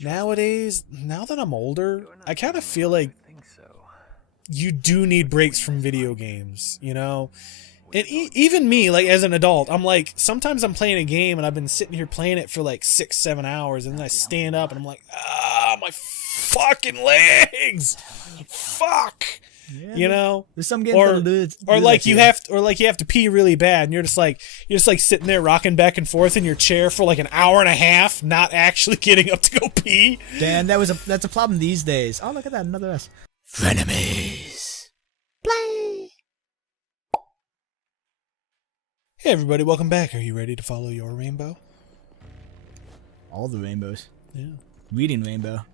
nowadays, now that I'm older, I kind of feel like you do need breaks from video games, you know? And even me, like, as an adult, I'm like, sometimes I'm playing a game and I've been sitting here playing it for like 6-7 hours, and then I stand up and I'm like, my fucking legs! Fuck! Yeah, you know? There's some games that or like you have to pee really bad, and you're just like sitting there rocking back and forth in your chair for like an hour and a half, not actually getting up to go pee. Dan, that's a problem these days. Oh, look at that, another S. Frenemies. Play. Hey everybody, welcome back. Are you ready to follow your rainbow? All the rainbows. Yeah. Reading rainbow.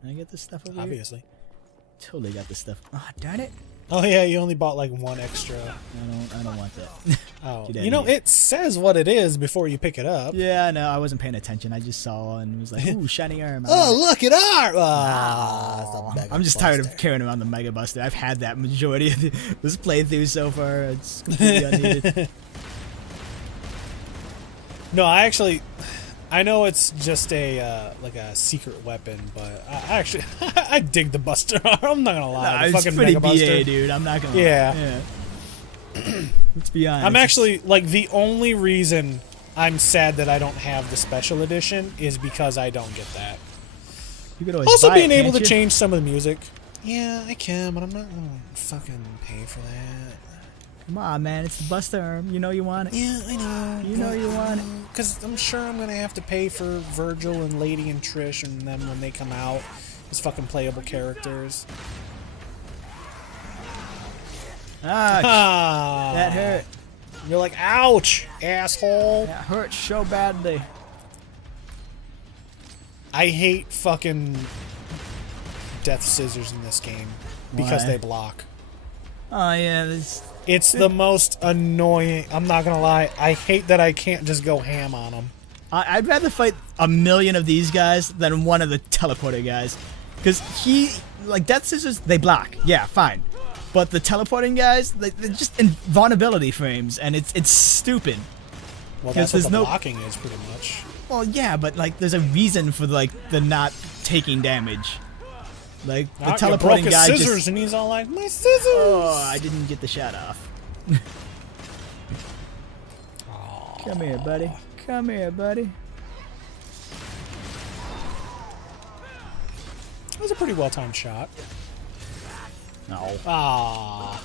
Can I get this stuff over Obviously. here? Totally got this stuff. Ah, oh, darn it. Oh yeah, you only bought like one extra. I don't want that. Oh, you know, it says what it is before you pick it up. Yeah, no, I wasn't paying attention. I just saw and was like, ooh, shiny arm. Oh, look at our! I'm just tired of carrying around the Mega Buster. I've had that majority of this playthrough so far. It's completely unneeded. No, I know it's just a like a secret weapon, but I actually I dig the Buster Arm. I'm not gonna lie. It's fucking pretty Mega BA, Buster. dude. I'm not gonna yeah. lie. Let's be honest. I'm actually like the only reason I'm sad that I don't have the special edition is because I don't get that. You could always Also, buy being it, able can't to you? change some of the music. Yeah, I can, but I'm not gonna fucking pay for that. Come on, man. It's the Buster Arm. You know you want it. Yeah, I know. You know you want it. Because I'm sure I'm gonna have to pay for Virgil and Lady and Trish and them when they come out as fucking playable characters. Ah, that hurt. You're like, ouch, asshole. That hurt so badly. I hate fucking death scissors in this game because Why? they block. Oh yeah, this. It's the most annoying. I'm not gonna lie. I hate that I can't just go ham on them. I'd rather fight a million of these guys than one of the teleporter guys, because like death scissors, they block. Yeah, fine. But the teleporting guys, they're just invulnerability frames, and it's stupid. Well, that's what there's the no blocking is, pretty much. Well, yeah, but like there's a reason for like the not taking damage. Like the teleporting broke his guy scissors, just. and he's all like, my scissors. Oh, I didn't get the shot off. Come here, buddy. Come here, buddy. That was a pretty well-timed shot. No. Ah.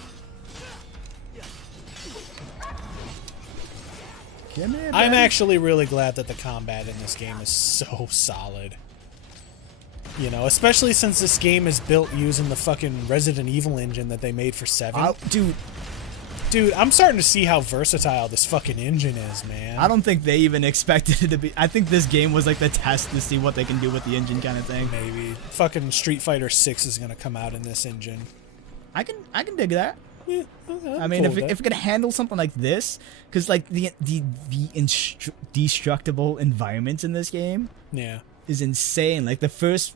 Come here, buddy. I'm actually really glad that the combat in this game is so solid. You know, especially since this game is built using the fucking Resident Evil engine that they made for 7. Dude, I'm starting to see how versatile this fucking engine is, man. I don't think they even expected it to be. I think this game was like the test to see what they can do with the engine kind of thing. Maybe. Fucking Street Fighter 6 is gonna come out in this engine. I can dig that. Yeah, okay, I mean, if it can handle something like this, because like the destructible environments in this game yeah, is insane. Like the first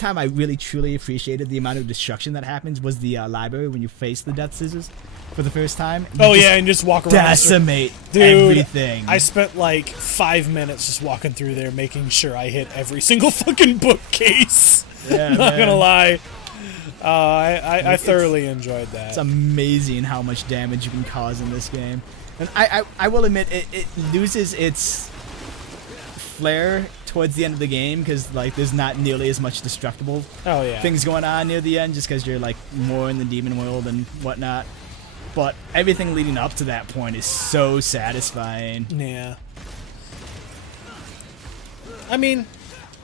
time I really truly appreciated the amount of destruction that happens was the library when you face the death scissors for the first time. Oh yeah, and just walk around. Decimate Dude, everything. I spent like 5 minutes just walking through there, making sure I hit every single fucking bookcase. Yeah, Not man. gonna lie. I thoroughly enjoyed that. It's amazing how much damage you can cause in this game. And I will admit, it loses its flair towards the end of the game because like there's not nearly as much destructible things going on near the end just because you're like more in the demon world and whatnot. But everything leading up to that point is so satisfying. Yeah. I mean,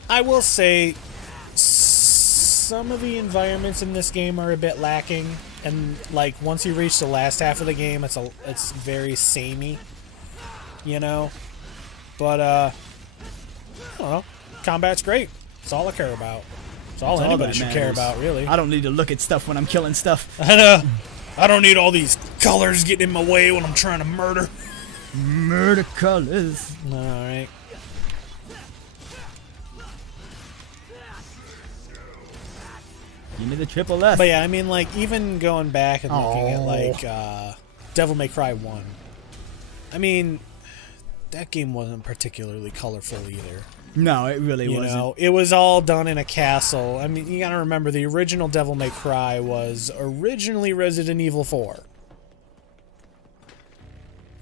I will say some of the environments in this game are a bit lacking, and like once you reach the last half of the game, it's very samey, you know. But I don't know. Combat's great. That's all I care about. It's all anybody should care about, really. I don't need to look at stuff when I'm killing stuff. I know. I don't need all these colors getting in my way when I'm trying to murder. Murder colors. All right. Give me the triple S. But yeah, I mean, like, even going back and looking at, like, Devil May Cry 1, I mean, that game wasn't particularly colorful either. No, it really You wasn't. know, it was all done in a castle. I mean, you gotta remember, the original Devil May Cry was originally Resident Evil 4.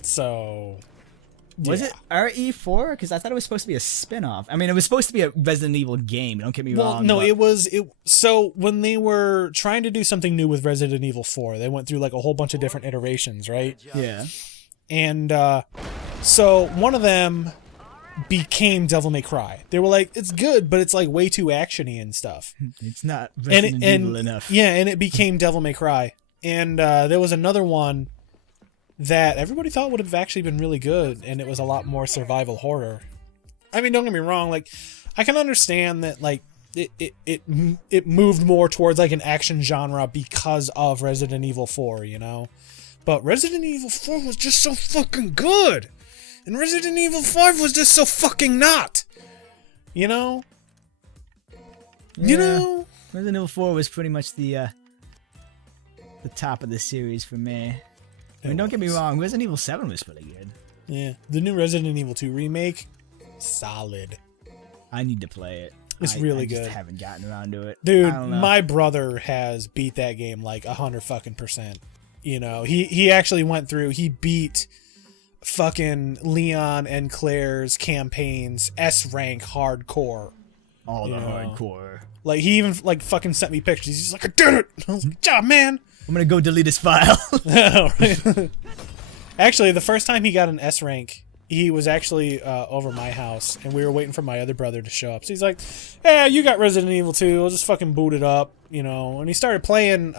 So... Was it RE4? Because I thought it was supposed to be a spin-off. I mean, it was supposed to be a Resident Evil game, don't get me wrong. No, but... it was... So, when they were trying to do something new with Resident Evil 4, they went through, like, a whole bunch of different iterations, right? Yeah. And, so, one of them became Devil May Cry. They were like, it's good, but it's, like, way too action-y and stuff. It's not Resident Evil enough. Yeah, and it became Devil May Cry. And, there was another one that everybody thought would have actually been really good, and it was a lot more survival horror. I mean, don't get me wrong, like, I can understand that, like, it moved more towards, like, an action genre because of Resident Evil 4, you know? But Resident Evil 4 was just so fucking good! And Resident Evil 5 was just so fucking not! You know? Yeah. You know? Resident Evil 4 was pretty much the top of the series for me. I mean, don't get me wrong, Resident Evil 7 was pretty good. Yeah. The new Resident Evil 2 remake, solid. I need to play it. It's really I just good. haven't gotten around to it. Dude, I don't know. my brother has beat that game like 100%. You know, he actually went through, he beat fucking Leon and Claire's campaigns S rank hardcore. All the you know. hardcore. Like, he even like fucking sent me pictures. He's like, I did it! I was like, good job, man! I'm gonna go delete this file. Actually, the first time he got an S rank, he was actually over my house, and we were waiting for my other brother to show up. So he's like, "Yeah, you got Resident Evil 2. I'll just fucking boot it up, you know." And he started playing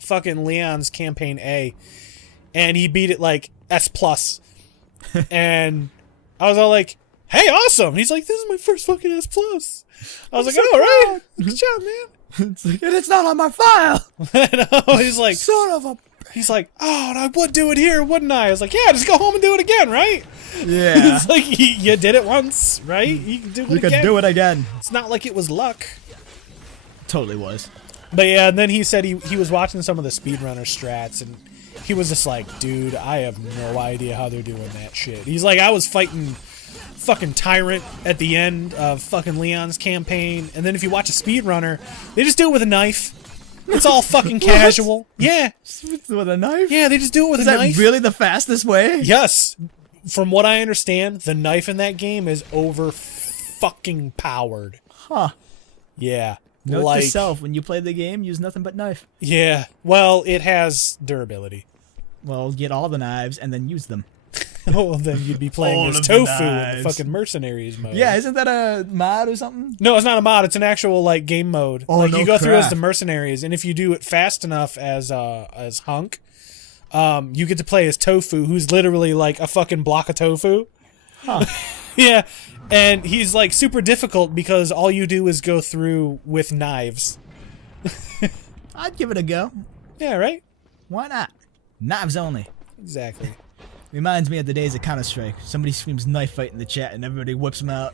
fucking Leon's campaign A, and he beat it like S plus. And I was all like, "Hey, awesome!" And he's like, "This is my first fucking S plus." I was like, "Oh, right, good job, man." It's like, and it's not on my file. He's like, Son of a. he's like, "Oh, and I would do it here, wouldn't I?" I was like, "Yeah, just go home and do it again, right?" Yeah. It's like, you did it once, right? You can do it You again. can do it again. It's not like it was luck. Totally was. But yeah, and then he said he was watching some of the speedrunner strats, and he was just like, "Dude, I have no idea how they're doing that shit." He's like, "I was fighting fucking Tyrant at the end of fucking Leon's campaign, and then if you watch a speedrunner, they just do it with a knife. It's all fucking casual." Yeah. With a knife? Yeah, they just do it with Is a that knife. really the fastest way? Yes. From what I understand, the knife in that game is over fucking powered. Huh. Yeah. Note like, to self, when you play the game, use nothing but knife. yeah. Well, it has durability. Well, get all the knives and then use them. Oh, then you'd be playing All as of the Tofu in the knives. fucking Mercenaries mode. Yeah, isn't that a mod or something? No, it's not a mod. It's an actual like game mode. Oh, like no you go through as crap. the Mercenaries, and if you do it fast enough as Hunk, you get to play as Tofu, who's literally like a fucking block of tofu. Huh. Yeah, and he's like super difficult because all you do is go through with knives. I'd give it a go. Yeah, right? Why not? Knives only. Exactly. Reminds me of the days of Counter-Strike. Somebody screams knife fight in the chat and everybody whips them out.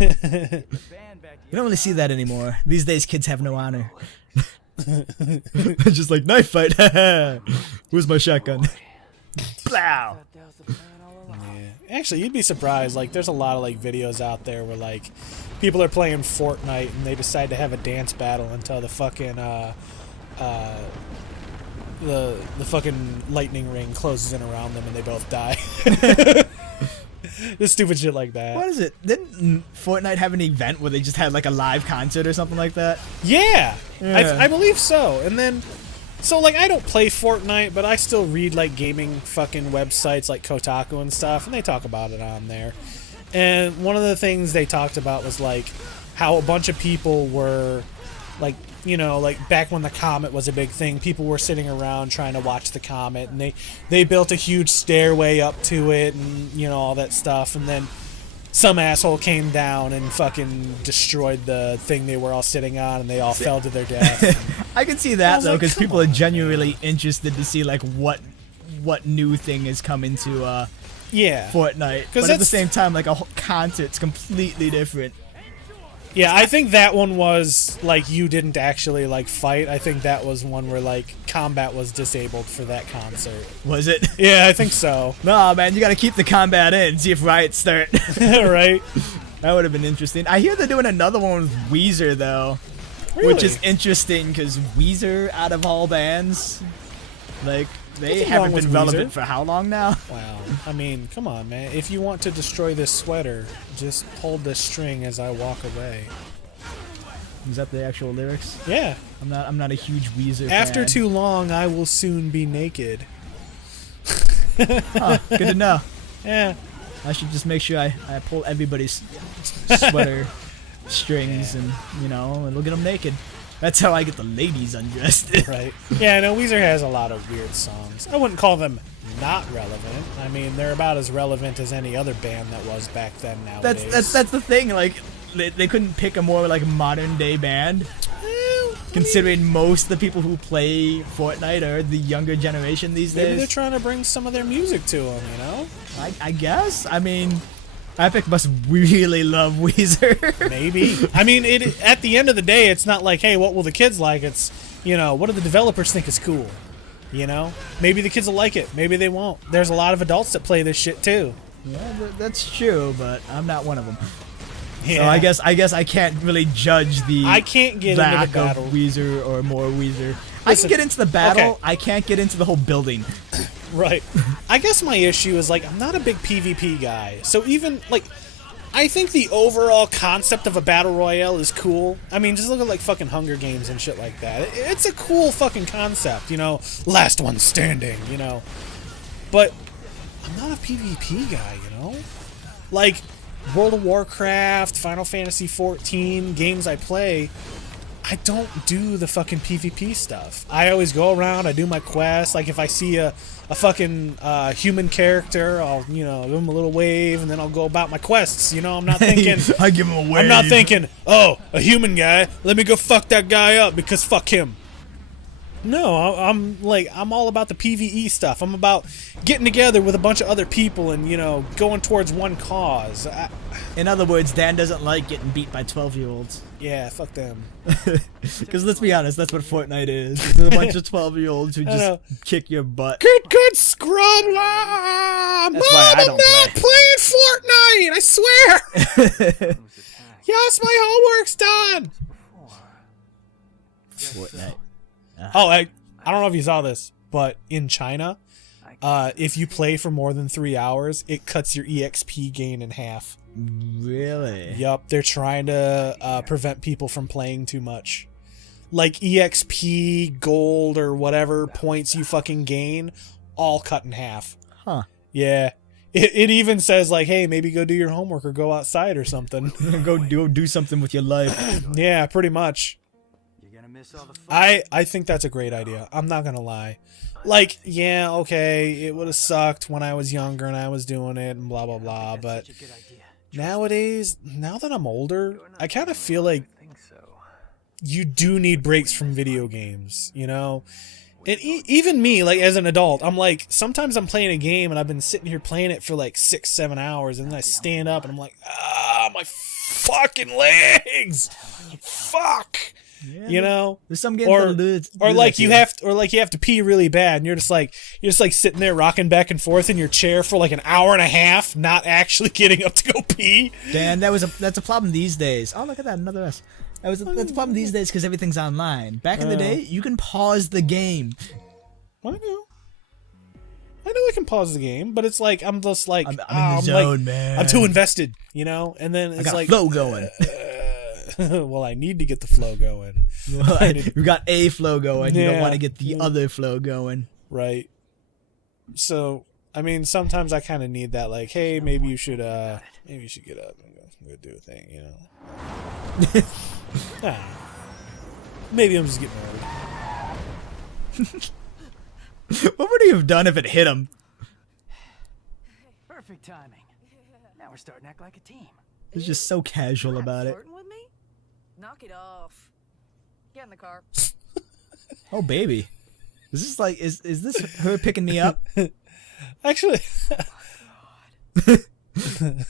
You don't really see that anymore. These days kids have no honor. Just like knife fight. Where's my shotgun? Plow. Yeah. Actually, you'd be surprised. Like, there's a lot of like videos out there where like people are playing Fortnite and they decide to have a dance battle until the fucking the fucking lightning ring closes in around them and they both die. Just stupid shit like that. What is it? Didn't Fortnite have an event where they just had like a live concert or something like that? Yeah, Yeah. I believe so. And then, so like I don't play Fortnite, but I still read like gaming fucking websites like Kotaku and stuff, and they talk about it on there. And one of the things they talked about was like how a bunch of people were like, you know, like back when the comet was a big thing, people were sitting around trying to watch the comet, and they built a huge stairway up to it, and you know all that stuff, and then some asshole came down and fucking destroyed the thing they were all sitting on, and they all fell to their death. I can see I that was though, like, because come people are on, genuinely interested to see like what new thing is coming to Yeah. Fortnite. 'Cause But at the that's- same time, like a whole concert's completely different. Yeah, I think that one was like you didn't actually like fight. I think that was one where like combat was disabled for that concert. Was it? Yeah, I think so. Nah, man, you gotta keep the combat in. See if riots start. Right? That would have been interesting. I hear they're doing another one with Weezer though, Really? which is interesting because Weezer, out of all bands, like they Nothing haven't wrong with been relevant Weezer. for how long now? Wow. I mean, come on, man. If you want to destroy this sweater, just hold this string as I walk away. Is that the actual lyrics? Yeah. I'm not a huge Weezer After fan. too long, I will soon be naked. Huh, good to know. Yeah. I should just make sure I pull everybody's sweater strings and, you know, it'll get them naked. That's how I get the ladies undressed. Right. Yeah, no, Weezer has a lot of weird songs. I wouldn't call them not relevant. I mean, they're about as relevant as any other band that was back then nowadays. That's the thing. Like, they couldn't pick a more like modern day band. Considering most of the people who play Fortnite are the younger generation these days. Maybe they're trying to bring some of their music to them, you know? I guess. I mean, Epic must really love Weezer. Maybe. I mean, at the end of the day, it's not like, hey, what will the kids like? It's, you know, what do the developers think is cool? You know? Maybe the kids will like it. Maybe they won't. There's a lot of adults that play this shit, too. Yeah, that's true, but I'm not one of them. Yeah. So I guess I can't really judge the I can't get into lack the battle. of Weezer or more Weezer. I Listen, can get into the battle. okay. I can't get into the whole building. Right. I guess my issue is, like, I'm not a big PvP guy. So even, like, I think the overall concept of a battle royale is cool. I mean, just look at, like, fucking Hunger Games and shit like that. It's a cool fucking concept, you know? Last one standing, you know? But I'm not a PvP guy, you know? Like, World of Warcraft, Final Fantasy XIV, games I play, I don't do the fucking PvP stuff. I always go around, I do my quests. Like, if I see a fucking human character, I'll, you know, give him a little wave, and then I'll go about my quests. You know, I'm not thinking... I give him a wave. I'm not thinking, oh, a human guy, let me go fuck that guy up because fuck him. No, I'm all about the PvE stuff. I'm about getting together with a bunch of other people and, you know, going towards one cause. In other words, Dan doesn't like getting beat by 12-year-olds. Yeah, fuck them. Because let's be honest, that's what Fortnite is. It's a bunch of 12-year-olds who know. just kick your butt. Good scrub. Mom, why I I'm don't not playing Fortnite. I swear. Yes, my homework's done. Fortnite. Oh, I don't know if you saw this, but in China, if you play for more than 3 hours, it cuts your EXP gain in half. Really? Yup, they're trying to prevent people from playing too much. Like EXP, gold, or whatever points you fucking gain, all cut in half. Huh. Yeah. It even says, like, hey, maybe go do your homework or go outside or something. Go do something with your life. Yeah, pretty much. Miss all the fun. I think that's a great idea. I'm not gonna lie. Like, yeah, okay, it would have sucked when I was younger and I was doing it and blah blah blah, but Such a good idea. nowadays, now that I'm older, I kind of feel like I think so. you do need breaks from video games, you know? And even me, like, as an adult, I'm like, sometimes I'm playing a game and I've been sitting here playing it for like 6-7 hours, and then I stand up and I'm like, my fucking legs! Fuck! Yeah, You know? There's some games Or that do like that you to have you have to pee really bad, and you're just like sitting there rocking back and forth in your chair for like an hour and a half, not actually getting up to go pee. Dan, that's a problem these days. Oh, look at that, another S. That's a problem these days because everything's online. Back in the day, you can pause the game. I know I can pause the game, but it's like I'm just like I'm in the zone, man. I'm too invested, you know. And then I it's got like flow going. well, I need to get the flow going. You got a flow going. You don't Yeah. want to get the other flow going. Right. So, I mean, sometimes I kind of need that, like, hey, maybe you should get up and go do a thing, you know? Maybe I'm just getting old. What would he have done if it hit him? Perfect timing. Now we're starting to act like a team. He's just so casual about it. Flirting with me? Knock it off. Get in the car. Oh, baby. Is this like, is this her picking me up? Actually,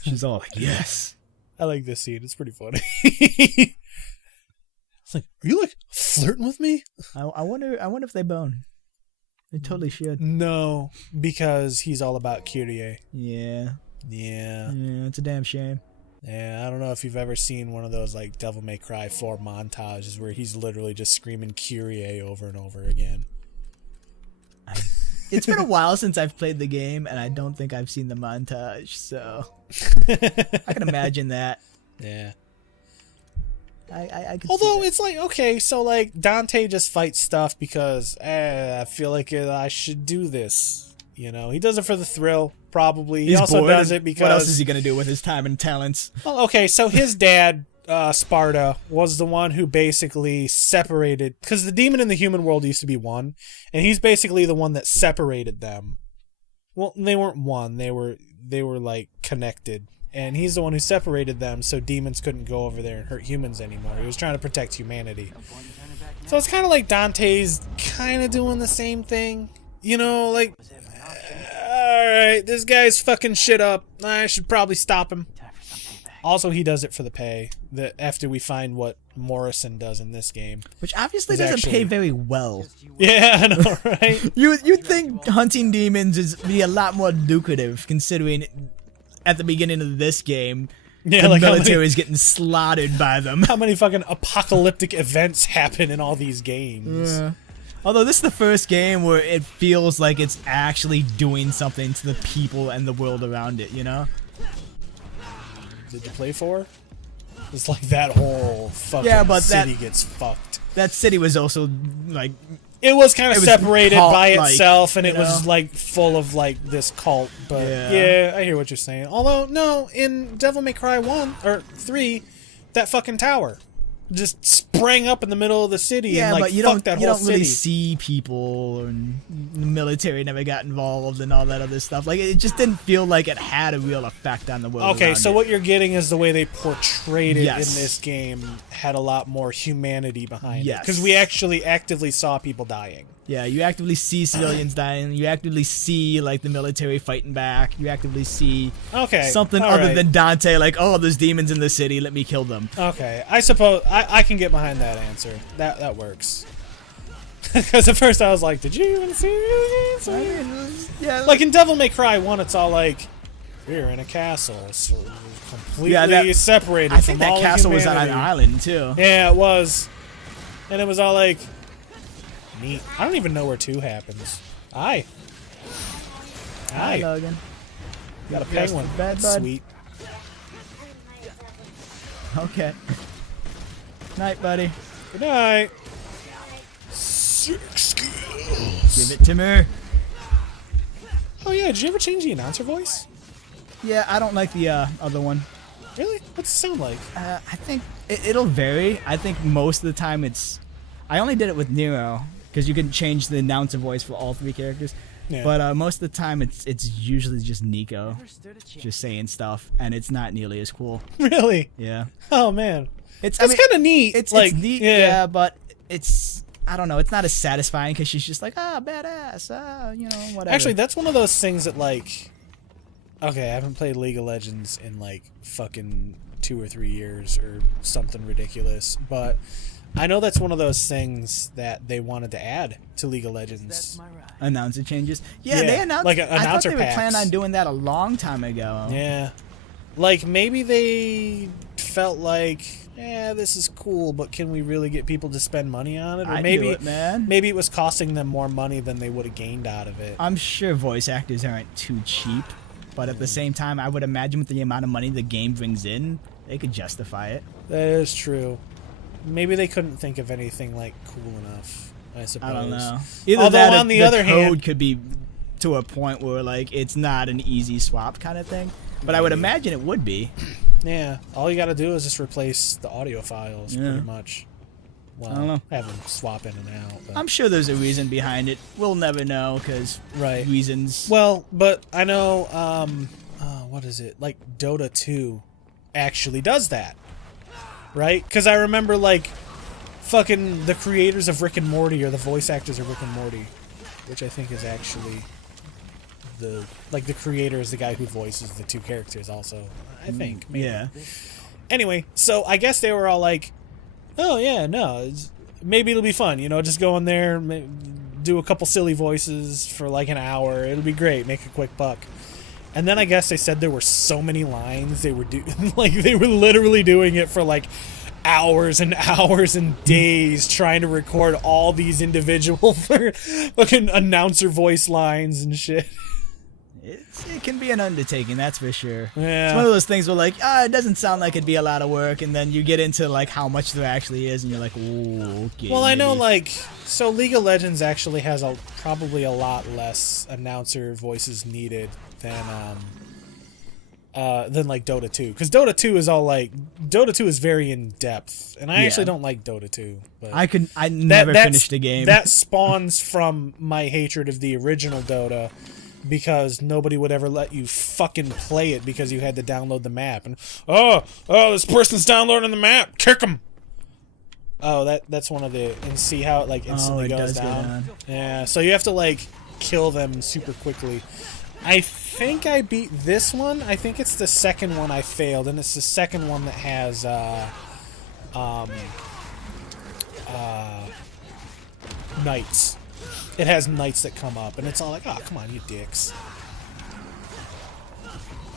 She's all like, yes. I like this scene. It's pretty funny. It's like, are you, like, flirting with me? I wonder if they bone. They totally should. No, because he's all about Kyrie. Yeah. Yeah. Yeah, it's a damn shame. Yeah, I don't know if you've ever seen one of those like Devil May Cry 4 montages where he's literally just screaming Kyrie over and over again. It's been a while since I've played the game, and I don't think I've seen the montage, so I can imagine that. Yeah. I could Although see it's like, okay, so like Dante just fights stuff because I feel like I should do this. You know, he does it for the thrill, probably. He He's also bored. does it because... What else is he going to do with his time and talents? Well, okay, so his dad, Sparta, was the one who basically separated... Because the demon and the human world used to be one, and he's basically the one that separated them. Well, they weren't one. They were like, connected. And he's the one who separated them so demons couldn't go over there and hurt humans anymore. He was trying to protect humanity. So it's kind of like Dante's kind of doing the same thing. You know, like... Alright, this guy's fucking shit up. I should probably stop him. Also, he does it for the pay. After we find what Morrison does in this game. Which obviously He's doesn't pay actually- very well. Yeah, I know, right? You'd think hunting demons is be a lot more lucrative, considering at the beginning of this game, Yeah, the like military is getting slaughtered by them. how many fucking apocalyptic events happen in all these games? Yeah. Although this is the first game where it feels like it's actually doing something to the people and the world around it, you know? Did you play 4? It's like that whole fucking Yeah, but city gets fucked. That city was also, like... It was kind of It was separated by cult-like, itself, and it you was know? like full of like this cult. But Yeah. yeah, I hear what you're saying. Although no, in Devil May Cry 1 or 3, that fucking tower just sprang up in the middle of the city Yeah, and like but you fucked don't, that you whole don't really city. see people, and the military never got involved and all that other stuff. Like, it just didn't feel like it had a real effect on the world Okay, around so it. what you're getting is the way they portrayed it Yes. in this game had a lot more humanity behind it. Yes. Because we actually actively saw people dying. Yeah, you actively see civilians dying. You actively see, like, the military fighting back. You actively see Okay. something all other right. than Dante, like, oh, there's demons in the city, let me kill them. Okay, I suppose I can get behind that answer. That works. Because at first I was like, did you even see the answer? Yeah, Like in Devil May Cry 1, it's all like, we're in a castle, so we're completely Yeah, that- separated I from think that all castle was on an humanity. island, too. Yeah, it was. And it was all like, neat. I don't even know where 2 happens. Hi. Hi, Hi. Logan. Got a Yes, penguin. bad bud. Sweet. Okay. Night, buddy. Good night. Six skills. Give it to me. Oh yeah, did you ever change the announcer voice? Yeah, I don't like the other one. Really? What's it sound like? I think it'll vary. I think most of the time it's... I only did it with Nero, because you can change the announcer voice for all 3 characters. Yeah. But most of the time it's usually just Nico Never stood a chance. just saying stuff, and it's not nearly as cool. Really? Yeah. Oh man. It's That's kind of neat. It's like, neat, yeah. yeah, but it's... I don't know. It's not as satisfying because she's just like, badass, you know, whatever. Actually, that's one of those things that like... Okay, I haven't played League of Legends in like fucking 2 or 3 years or something ridiculous, but I know that's one of those things that they wanted to add to League of That's Legends. my ride. announcer changes. Yeah, Yeah, they announced. like I thought announcer they were planning packs. on doing that a long time ago. Yeah. Like, maybe they felt like, this is cool, but can we really get people to spend money on it? Or I'd maybe do it, man. maybe it was costing them more money than they would have gained out of it. I'm sure voice actors aren't too cheap, but at the same time, I would imagine with the amount of money the game brings in, they could justify it. That is true. Maybe they couldn't think of anything, like, cool enough, I suppose. I don't know. Either Although, that or on the other code hand... could be to a point where, like, it's not an easy swap kind of thing. But I would Maybe. imagine it would be. Yeah, all you gotta do is just replace the audio files, Yeah. pretty much. Well, I don't know. have them swap in and out. But. I'm sure there's a reason behind it. We'll never know because Right. reasons. Well, but I know, what is it? Like, Dota 2 actually does that. Right? Because I remember, like, fucking the creators of Rick and Morty or the voice actors of Rick and Morty, which I think is actually the creator is the guy who voices the 2 characters also. I think. Maybe. Yeah. Anyway, so I guess they were all like, oh, yeah, no, maybe it'll be fun, you know, just go in there, do a couple silly voices for like an hour. It'll be great, make a quick buck. And then I guess they said there were so many lines they were they were literally doing it for like hours and hours and days trying to record all these individual fucking announcer voice lines and shit. It can be an undertaking, that's for sure. Yeah. It's one of those things where like, it doesn't sound like it'd be a lot of work, and then you get into like how much there actually is, and you're like, ooh, okay. Well, I know, maybe. like, so League of Legends actually has probably a lot less announcer voices needed than like Dota 2, because Dota 2 is all like Dota 2 is very in depth, and I actually don't like Dota 2. But I never finished a game. That spawns from my hatred of the original Dota, because nobody would ever let you fucking play it because you had to download the map, and this person's downloading the map, kick him. Oh, that's one of the, and see how it like instantly goes down. Yeah, so you have to like kill them super quickly. I think I beat this one. I think it's the second one I failed, and it's the second one that has knights. It has knights that come up, and it's all like, oh, come on, you dicks.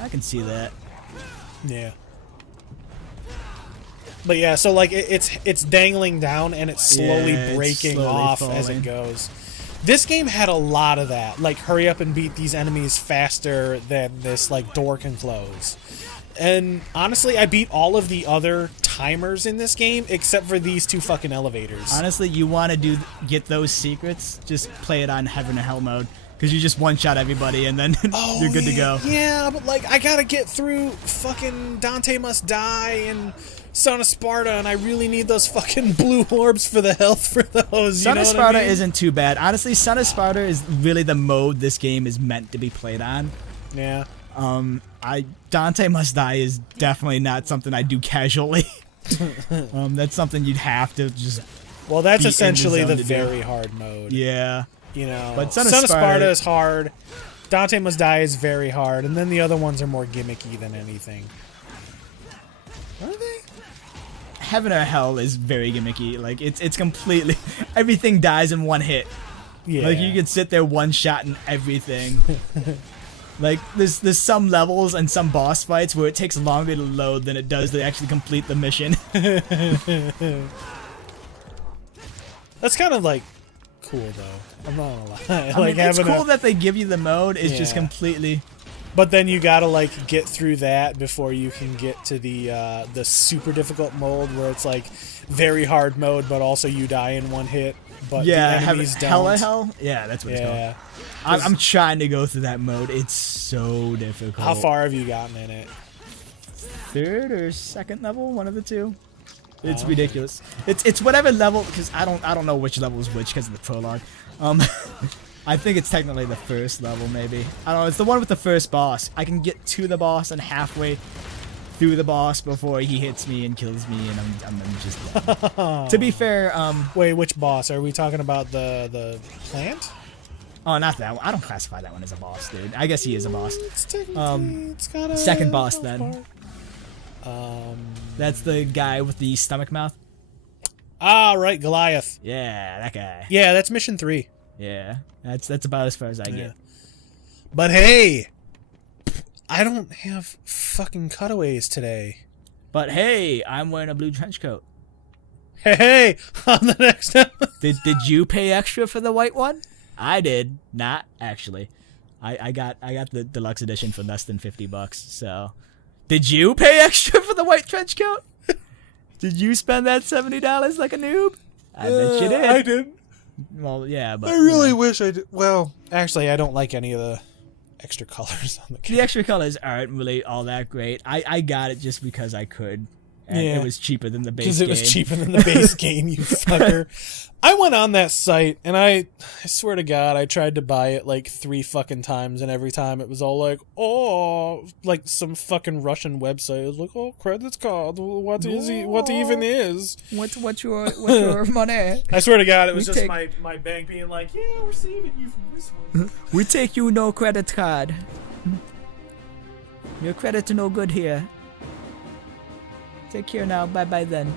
I can see that. Yeah. But yeah, so like it's dangling down, and it's slowly breaking off as it goes. This game had a lot of that, like hurry up and beat these enemies faster than this like door can close. And honestly, I beat all of the other timers in this game except for these two fucking elevators. Honestly, you want to get those secrets, just play it on heaven or hell mode, because you just one-shot everybody and then you're good to go. Yeah, but like I gotta get through fucking Dante Must Die and Son of Sparta, and I really need those fucking blue orbs for the health for those. Son of Sparta isn't too bad. Honestly, Son of Sparta is really the mode this game is meant to be played on. Yeah. Dante Must Die is definitely not something I do casually. That's something you'd have to just. Well, that's essentially the very hard mode. Yeah. You know, but Son of Sparta is hard. Dante Must Die is very hard, and then the other ones are more gimmicky than anything. Are they? Heaven or Hell is very gimmicky. Like it's completely everything dies in one hit. Yeah. Like you can sit there one shot and everything. Like there's some levels and some boss fights where it takes longer to load than it does to actually complete the mission. That's kind of like cool though. I'm not gonna lie. I mean, it's cool that they give you the mode. It's just completely. But then you gotta like get through that before you can get to the super difficult mode where it's like very hard mode, but also you die in one hit. But the enemies don't. Hell or Hell? Yeah, that's what it's called. I'm trying to go through that mode. It's so difficult. How far have you gotten in it? Third or second level, one of the two. It's ridiculous. It's whatever level, because I don't know which level is which because of the prologue. I think it's technically the first level, maybe. I don't know. It's the one with the first boss. I can get to the boss and halfway through the boss before he hits me and kills me, and I'm just done. To be fair, wait, which boss? Are we talking about the plant? Oh, not that one. I don't classify that one as a boss, dude. I guess he is a boss. It's got a second boss then. That's the guy with the stomach mouth. Ah, right, Goliath. Yeah, that guy. Yeah, that's mission 3. Yeah, that's about as far as I get. But hey, I don't have fucking cutaways today. But hey, I'm wearing a blue trench coat. Hey, on the next episode. Did you pay extra for the white one? I did not actually. I got the deluxe edition for less than $50. So, did you pay extra for the white trench coat? Did you spend that $70 like a noob? I bet you did. I didn't. Well, yeah, but I really wish I did. Well, actually, I don't like any of the extra colors on the The extra colors aren't really all that great. I got it just because I could. And it was cheaper than the base game. Because it was cheaper than the base game, you fucker. I went on that site, and I swear to God, I tried to buy it like 3 fucking times, and every time it was all like, oh, like some fucking Russian website. It was like, oh, credit card, what even is? What's your money? I swear to God, it was just my bank being like, yeah, we're saving you from this one. We take you no credit card. Your credit no good here. Take care now. Bye-bye then.